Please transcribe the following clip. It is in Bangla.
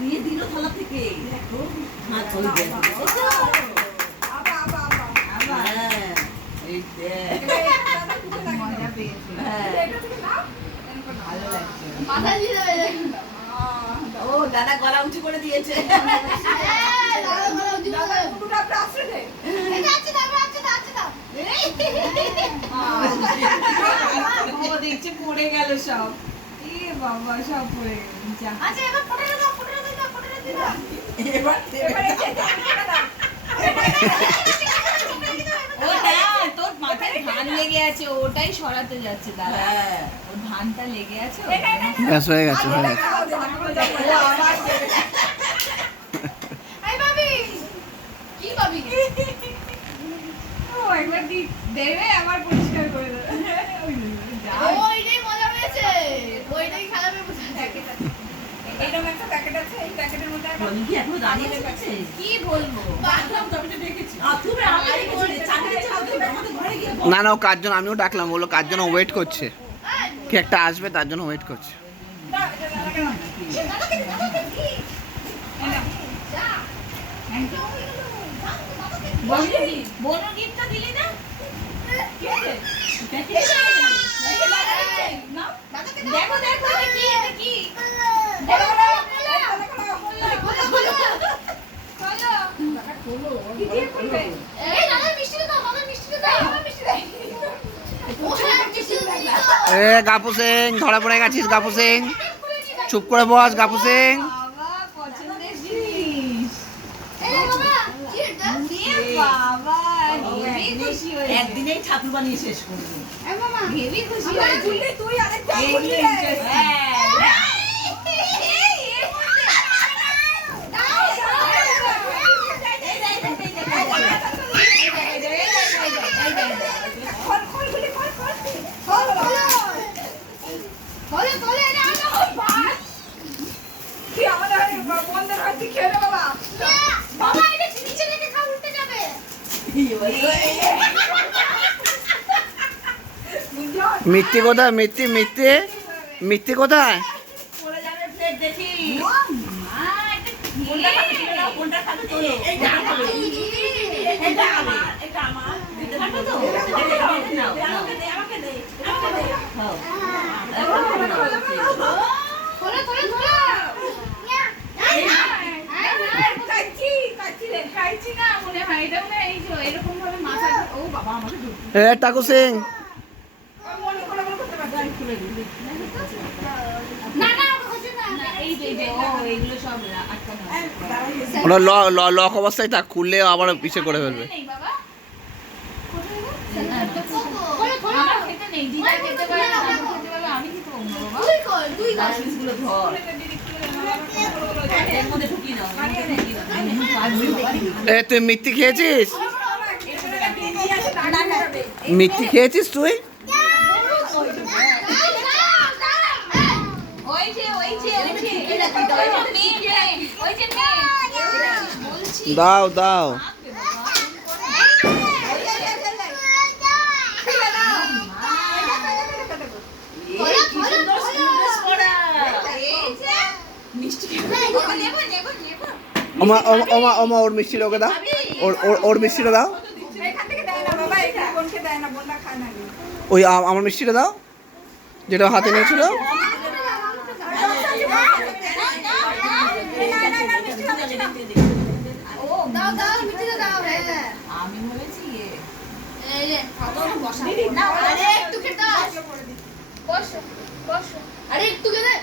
দিয়ে দিল থালা থেকে। দেখো হাত ধরে দিয়ে এই দেখ মজা পেয়েছে। ভালো লাগছে। মাথা দিয়ে দেবে। ও দাদা গলা উঁচু করে দিয়েছে। ও দেখছে পড়ে গেল সব। এ বাবা সব পড়ে গেল। যা। আচ্ছা এবার ফটো দাও, ফটো দাও, ফটো দাও। এবার ও না, তোর মাথায় ধান লেগে আছে, ওটাই সরাতে যাচ্ছে দাদা। হ্যাঁ ওর ধানটা লেগে আছে। ব্যাস হয়ে গেছে হয়ে গেছে। এই বাবি কি বাবি? ও একবার দেবে আবার পরিষ্কার করে দেবে। ওইটাই মজা পেয়েছে, ওইটাই খেলাবে বুঝা। এরকম একটা প্যাকেট আছে, এই প্যাকেটের মধ্যে বলি কি এখনো দাঁড়িয়ে গেছে? কি বলবো? বাথরুম তবে তো দেখেছি। তুমি আমারই বললে চাকরি চাও তুমি আমাদের ঘরে গিয়ে বল। না না, ও কার জন্য, আমিও ডাকলাম, বললো কার জন্য ওয়েট করছে, কি একটা আসবে তার জন্য ওয়েট করছে। বোনো গিফটটা দিলি না? দেখো দেখো এটা কি, এটা কি? এই দাদা মিষ্টি দাও, দাদা মিষ্টি দাও, দাদা মিষ্টি দাও। ও হ্যাঁ মিষ্টি দাও। এ গাপু সিং, ধরা পড়ে গেছিস গাপু সিং, চুপ করে বস গাপু সিং। বাবা পছন্দের জিনিস। এই বাবা কি এটা? এ বাবা হেভি খুশি হয়েছে। একদিনেই ঠাকুর বানিয়ে শেষ করবো। এই মামা হেভি খুশি হয়েছে। তুই আরেকটা এইগুলো interesting। মিথ্যে কোথায়, মিথ্যে মিথ্যে মিথ্যে কোথায়? পড়ে যাবে প্লেট দেখি। মা, এটা কি? কোনটা খাবে তোলো? এইটা খাবে। এটা আমার, এটা আমার। এটা খাবে তো? এটা নাও, নাও। আমাকে দে, আমাকে দে। আমাকে দে। খাও। খাইছি না মনে হয়, এটা মনে হয় এই যে এরকম ভাবে মাথা, ও বাবা আমাকে ঢুকতে এ টাকু সিং, এই যে ও এইগুলো সব আটকানো আছে। ওরা লক অবস্থায় থাক, খুললে আবার পিছে করে ফেলবে। নেই বাবা, আমার খেতে নেই, দিদা খেতে পারে না, দাদু খেতে পারবে, আমি খেতে পারবো না বাবা। গাছগুলো ধর। এর মধ্যে ঢুকিয়ে দাও, এর মধ্যে ঢুকিয়ে দাও। এ তুই মিথ্যে খেয়েছিস? মিথ্যে খেয়েছিস তুই? ওই যে ওই যে ওই যে মেয়ে, ওই যে মেয়ে বলছি। দাও দাও। এই কি সুন্দর সুন্দর পড়া। এই যে মিষ্টি নেব নেব নেব। ওমা ওমা ওমা ওমা, ওর মিষ্টিটা ওকে দাও, ওর মিষ্টিটা দাও। ওই আমার মিষ্টিটা দাও, যেটা হাতে নিয়েছিল। আমি বলেছি আরে একটু গেলে